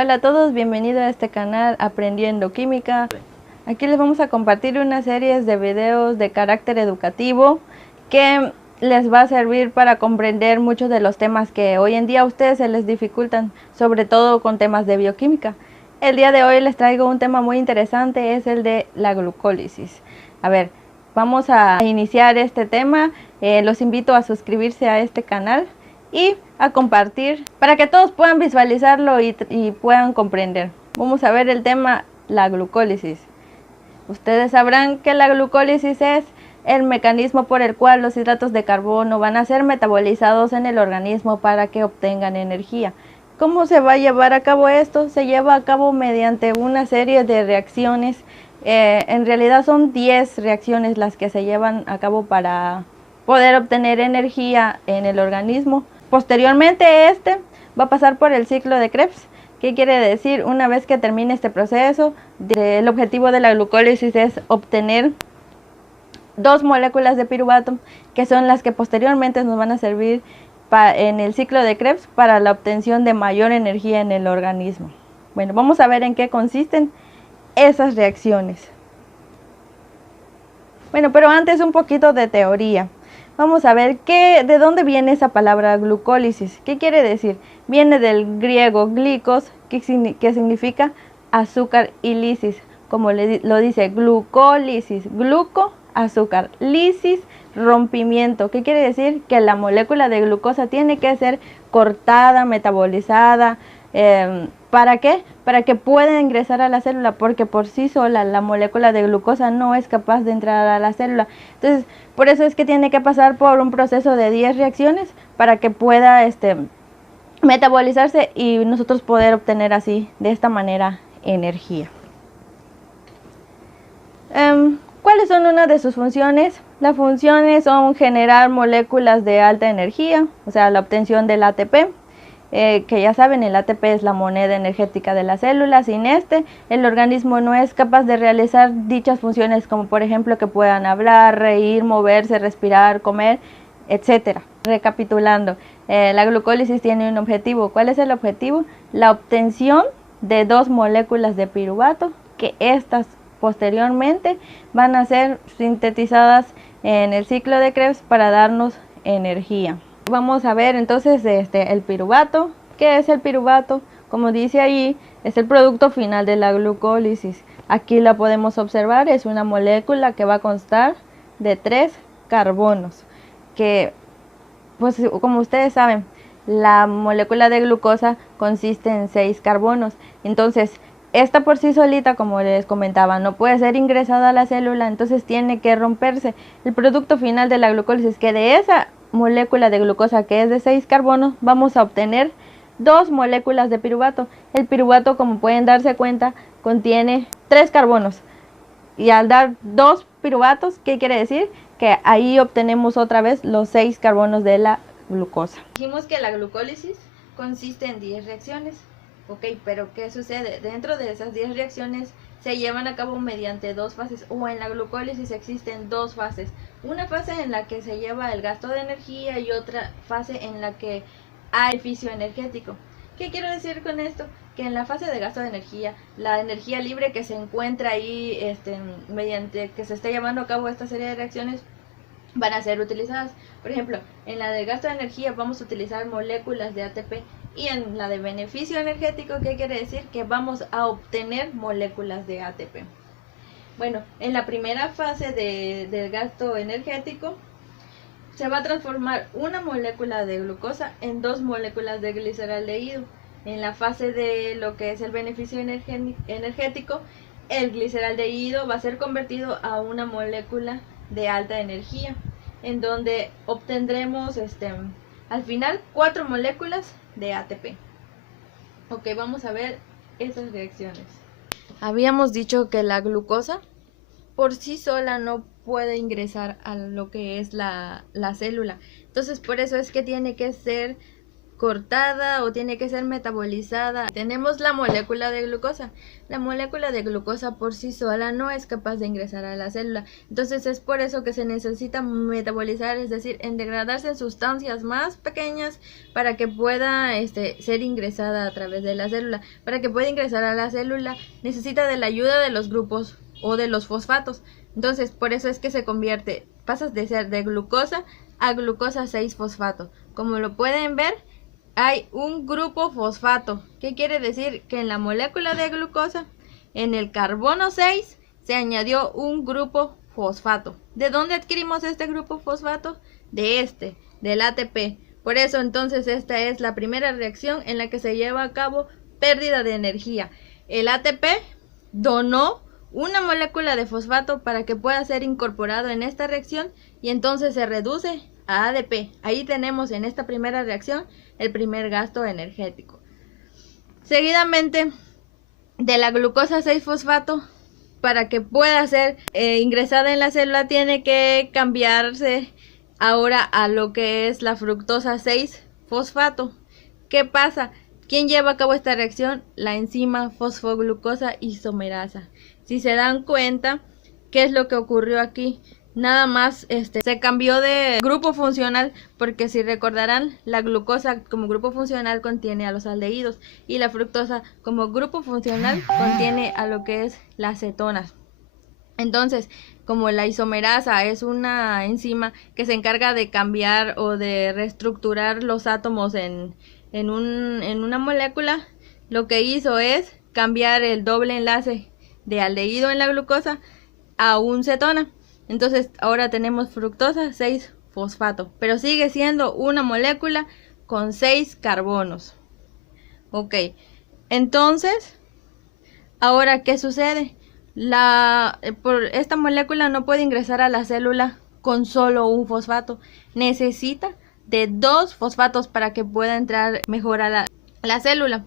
Hola a todos, bienvenidos a este canal Aprendiendo Química. Aquí les vamos a compartir una serie de videos de carácter educativo que les va a servir para comprender muchos de los temas que hoy en día a ustedes se les dificultan, sobre todo con temas de bioquímica. El día de hoy les traigo un tema muy interesante, es el de la glucólisis. A ver, vamos a iniciar este tema. Los invito a suscribirse a este canal y a compartir para que todos puedan visualizarlo y puedan comprender. Vamos a ver el tema, la glucólisis. Ustedes sabrán que la glucólisis es el mecanismo por el cual los hidratos de carbono van a ser metabolizados en el organismo para que obtengan energía. ¿Cómo se va a llevar a cabo esto? Se lleva a cabo mediante una serie de reacciones. En realidad son 10 reacciones las que se llevan a cabo para poder obtener energía en el organismo. Posteriormente este va a pasar por el ciclo de Krebs. ¿Qué quiere decir? Una vez que termine este proceso, el objetivo de la glucólisis es obtener 2 moléculas de piruvato, que son las que posteriormente nos van a servir en el ciclo de Krebs para la obtención de mayor energía en el organismo. Bueno, vamos a ver en qué consisten esas reacciones. Bueno, pero antes un poquito de teoría. Vamos a ver de dónde viene esa palabra glucólisis. ¿Qué quiere decir? Viene del griego glicos, que significa azúcar, y lisis, como lo dice glucólisis, gluco, azúcar, lisis, rompimiento. ¿Qué quiere decir? Que la molécula de glucosa tiene que ser cortada, metabolizada. ¿Para qué? Para que pueda ingresar a la célula, porque por sí sola la molécula de glucosa no es capaz de entrar a la célula. Entonces, por eso es que tiene que pasar por un proceso de 10 reacciones para que pueda metabolizarse y nosotros poder obtener así, de esta manera, energía. ¿Cuáles son una de sus funciones? Las funciones son generar moléculas de alta energía, o sea, la obtención del ATP. Que ya saben, el ATP es la moneda energética de la célula. Sin el organismo no es capaz de realizar dichas funciones, como por ejemplo que puedan hablar, reír, moverse, respirar, comer, etc. Recapitulando, la glucólisis tiene un objetivo. ¿Cuál es el objetivo? La obtención de 2 moléculas de piruvato, que estas posteriormente van a ser sintetizadas en el ciclo de Krebs para darnos energía. Vamos a ver entonces el piruvato. ¿Qué es el piruvato? Como dice ahí, es el producto final de la glucólisis. Aquí la podemos observar, es una molécula que va a constar de 3 carbonos. Que, pues como ustedes saben, la molécula de glucosa consiste en 6 carbonos. Entonces, esta por sí solita, como les comentaba, no puede ser ingresada a la célula, entonces tiene que romperse. El producto final de la glucólisis, que de esa molécula de glucosa que es de 6 carbonos, vamos a obtener 2 moléculas de piruvato. El piruvato, como pueden darse cuenta, contiene 3 carbonos. Y al dar 2 piruvatos, ¿qué quiere decir? Que ahí obtenemos otra vez los 6 carbonos de la glucosa. Dijimos que la glucólisis consiste en 10 reacciones. Ok, pero ¿qué sucede? Dentro de esas 10 reacciones se llevan a cabo mediante 2 fases, o en la glucólisis existen 2 fases. Una fase en la que se lleva el gasto de energía y otra fase en la que hay beneficio energético. ¿Qué quiero decir con esto? Que en la fase de gasto de energía, la energía libre que se encuentra ahí mediante que se esté llevando a cabo esta serie de reacciones van a ser utilizadas. Por ejemplo, en la de gasto de energía vamos a utilizar moléculas de ATP, y en la de beneficio energético, ¿qué quiere decir? Que vamos a obtener moléculas de ATP. Bueno, en la primera fase del gasto energético se va a transformar una molécula de glucosa en 2 moléculas de gliceraldehído. En la fase de lo que es el beneficio energético, el gliceraldehído va a ser convertido a una molécula de alta energía, en donde obtendremos al final 4 moléculas de ATP. Ok, vamos a ver esas reacciones. Habíamos dicho que la glucosa por sí sola no puede ingresar a lo que es la célula. Entonces por eso es que tiene que ser cortada o tiene que ser metabolizada. Tenemos la molécula de glucosa. La molécula de glucosa por sí sola no es capaz de ingresar a la célula. Entonces es por eso que se necesita metabolizar, es decir, en degradarse en sustancias más pequeñas para que pueda ser ingresada a través de la célula. Para que pueda ingresar a la célula necesita de la ayuda de los grupos o de los fosfatos. Entonces por eso es que se convierte, pasas de ser de glucosa a glucosa 6-fosfato. Como lo pueden ver, hay un grupo fosfato. ¿Qué quiere decir? Que en la molécula de glucosa, en el carbono 6, se añadió un grupo fosfato. ¿De dónde adquirimos este grupo fosfato? Del ATP. Por eso entonces esta es la primera reacción en la que se lleva a cabo pérdida de energía. El ATP donó una molécula de fosfato para que pueda ser incorporado en esta reacción y entonces se reduce a ADP. Ahí tenemos en esta primera reacción el primer gasto energético. Seguidamente, de la glucosa 6-fosfato, para que pueda ser ingresada en la célula, tiene que cambiarse ahora a lo que es la fructosa 6-fosfato. ¿Qué pasa? ¿Quién lleva a cabo esta reacción? La enzima fosfoglucosa isomerasa. Si se dan cuenta, ¿qué es lo que ocurrió aquí? Nada más se cambió de grupo funcional, porque si recordarán, la glucosa como grupo funcional contiene a los aldehídos y la fructosa como grupo funcional contiene a lo que es las cetonas. Entonces, como la isomerasa es una enzima que se encarga de cambiar o de reestructurar los átomos en una molécula, lo que hizo es cambiar el doble enlace de aldehído en la glucosa a un cetona. Entonces ahora tenemos fructosa 6-fosfato, pero sigue siendo una molécula con 6 carbonos. Ok, entonces, ahora ¿qué sucede? Esta molécula no puede ingresar a la célula con solo un fosfato. Necesita de 2 fosfatos para que pueda entrar mejor a la célula.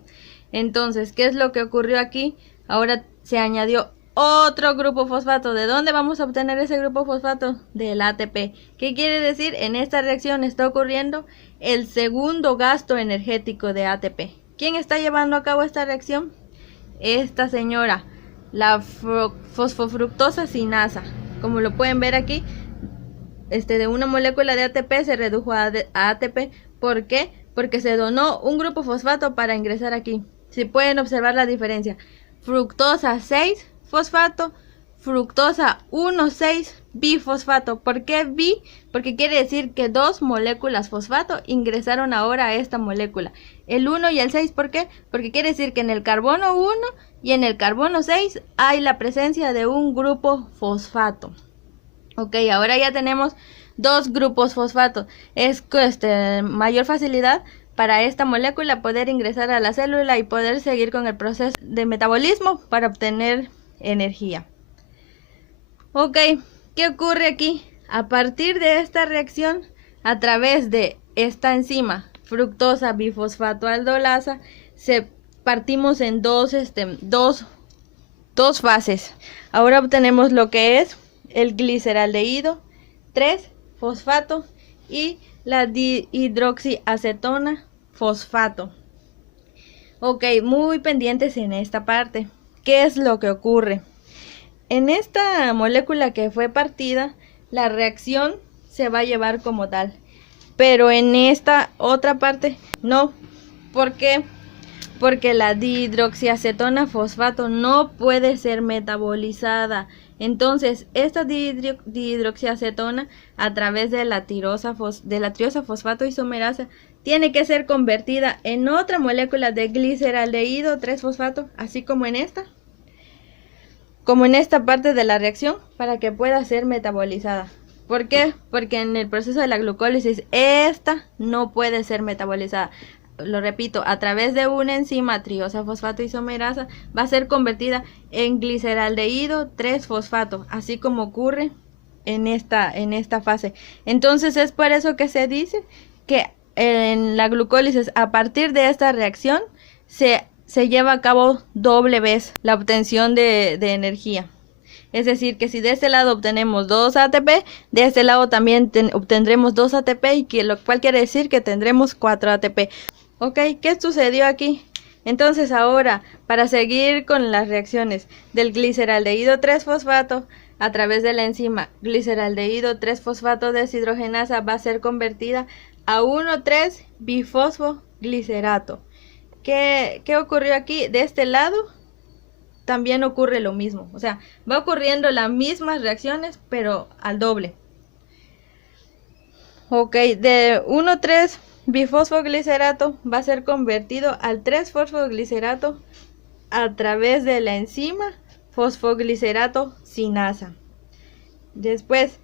Entonces, ¿qué es lo que ocurrió aquí? Ahora se añadió otro grupo fosfato. ¿De dónde vamos a obtener ese grupo fosfato? Del ATP. ¿Qué quiere decir? En esta reacción está ocurriendo el segundo gasto energético de ATP. ¿Quién está llevando a cabo esta reacción? Esta señora, la fosfofructosa sinasa. Como lo pueden ver aquí, de una molécula de ATP se redujo a ATP. ¿Por qué? Porque se donó un grupo fosfato para ingresar aquí. Si pueden observar la diferencia. Fructosa 6-fosfato, fructosa 1,6-bifosfato. ¿Por qué bi? Porque quiere decir que 2 moléculas fosfato ingresaron ahora a esta molécula. El 1 y el 6, ¿por qué? Porque quiere decir que en el carbono 1 y en el carbono 6 hay la presencia de un grupo fosfato. Ok, ahora ya tenemos 2 grupos fosfato. Es mayor facilidad para esta molécula poder ingresar a la célula y poder seguir con el proceso de metabolismo para obtener energía. Ok, ¿qué ocurre aquí? A partir de esta reacción, a través de esta enzima fructosa bifosfato aldolasa, partimos en dos fases. Ahora obtenemos lo que es el gliceraldehído 3-fosfato y la dihidroxiacetona fosfato. Ok, muy pendientes en esta parte. ¿Qué es lo que ocurre? En esta molécula que fue partida, la reacción se va a llevar como tal. Pero en esta otra parte, no. ¿Por qué? Porque la dihidroxiacetona fosfato no puede ser metabolizada. Entonces, esta dihidroxiacetona, a través de la triosa fosfato isomerasa, tiene que ser convertida en otra molécula de gliceraldehído 3-fosfato, así como en esta parte de la reacción, para que pueda ser metabolizada. ¿Por qué? Porque en el proceso de la glucólisis, esta no puede ser metabolizada. Lo repito, a través de una enzima triosa fosfato isomerasa va a ser convertida en gliceraldehído 3-fosfato, así como ocurre en esta fase. Entonces es por eso que se dice que en la glucólisis, a partir de esta reacción, se lleva a cabo doble vez la obtención de energía. Es decir, que si de este lado obtenemos 2 ATP, de este lado también obtendremos 2 ATP, lo cual quiere decir que tendremos 4 ATP. Ok, ¿qué sucedió aquí? Entonces ahora, para seguir con las reacciones del gliceraldehído 3-fosfato a través de la enzima gliceraldehído 3-fosfato deshidrogenasa va a ser convertida a 1,3-bifosfoglicerato. ¿Qué ocurrió aquí? De este lado también ocurre lo mismo, o sea, va ocurriendo las mismas reacciones, pero al doble. Ok, de 1,3-bifosfoglicerato va a ser convertido al 3-fosfoglicerato a través de la enzima fosfoglicerato sinasa. Después,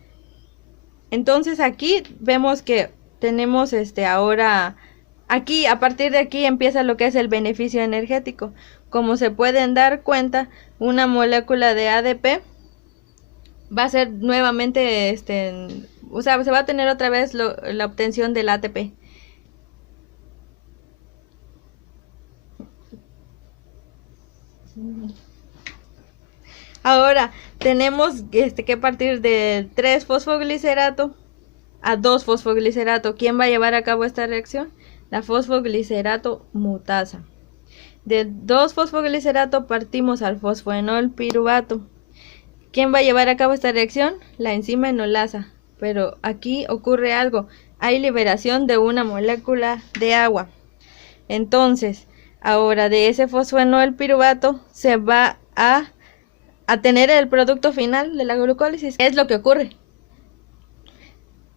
entonces aquí vemos que tenemos ahora, aquí a partir de aquí empieza lo que es el beneficio energético. Como se pueden dar cuenta, una molécula de ADP va a ser nuevamente, o sea, se va a tener otra vez la obtención del ATP. Ahora tenemos que partir del 3-fosfoglicerato a 2-fosfoglicerato. ¿Quién va a llevar a cabo esta reacción? La fosfoglicerato mutasa. De 2-fosfoglicerato partimos al fosfoenol piruvato. ¿Quién va a llevar a cabo esta reacción? La enzima enolasa. Pero aquí ocurre algo. Hay liberación de una molécula de agua. Entonces, ahora de ese fosfoenol piruvato se va a tener el producto final de la glucólisis. ¿Qué es lo que ocurre?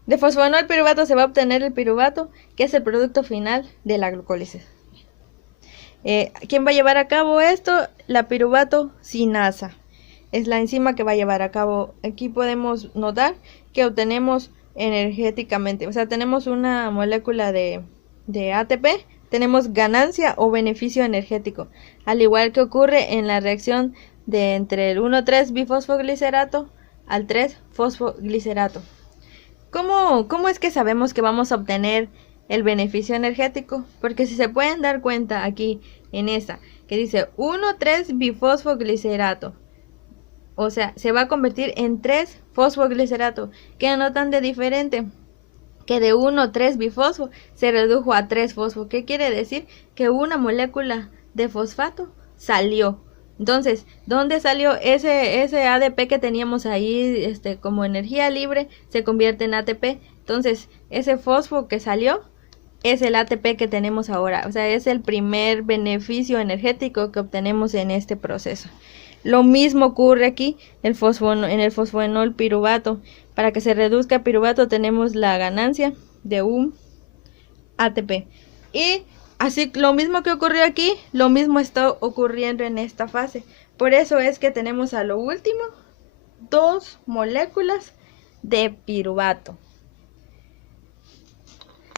De fosfoenol piruvato se va a obtener el piruvato, que es el producto final de la glucólisis. ¿Quién va a llevar a cabo esto? La piruvato sinasa. Es la enzima que va a llevar a cabo. Aquí podemos notar que obtenemos energéticamente, o sea, tenemos una molécula de ATP, tenemos ganancia o beneficio energético, al igual que ocurre en la reacción de entre el 1,3-bifosfoglicerato al 3-fosfoglicerato. ¿Cómo es que sabemos que vamos a obtener el beneficio energético? Porque si se pueden dar cuenta aquí en esta, que dice 1,3-bifosfoglicerato, o sea, se va a convertir en 3-fosfoglicerato. ¿Qué notan de diferente? Que de 1,3-bifosfo se redujo a 3-fosfo. ¿Qué quiere decir? Que una molécula de fosfato salió. Entonces, ¿dónde salió ese ADP que teníamos ahí como energía libre? Se convierte en ATP. Entonces, ese fosfo que salió es el ATP que tenemos ahora. O sea, es el primer beneficio energético que obtenemos en este proceso. Lo mismo ocurre aquí en el fosfoenol piruvato. Para que se reduzca piruvato tenemos la ganancia de un ATP. Y así lo mismo que ocurrió aquí, lo mismo está ocurriendo en esta fase. Por eso es que tenemos a lo último 2 moléculas de piruvato.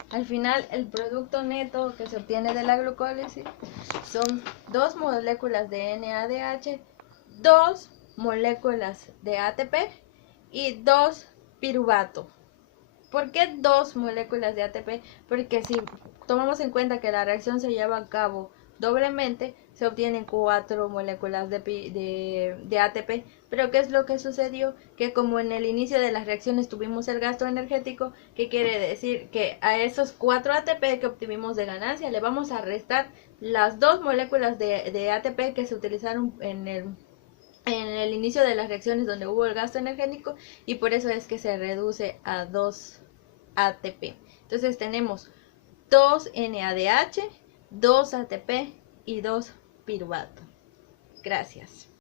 Al final, el producto neto que se obtiene de la glucólisis son 2 moléculas de NADH, 2 moléculas de ATP y 2 piruvato. ¿Por qué 2 moléculas de ATP? Porque si tomamos en cuenta que la reacción se lleva a cabo doblemente, se obtienen 4 moléculas de ATP. Pero ¿qué es lo que sucedió? Que como en el inicio de las reacciones tuvimos el gasto energético, ¿qué quiere decir? Que a esos 4 ATP que obtuvimos de ganancia le vamos a restar las 2 moléculas de ATP que se utilizaron en el inicio de las reacciones donde hubo el gasto energético, y por eso es que se reduce a 2 ATP. Entonces tenemos 2 NADH, 2 ATP y 2 piruvato. Gracias.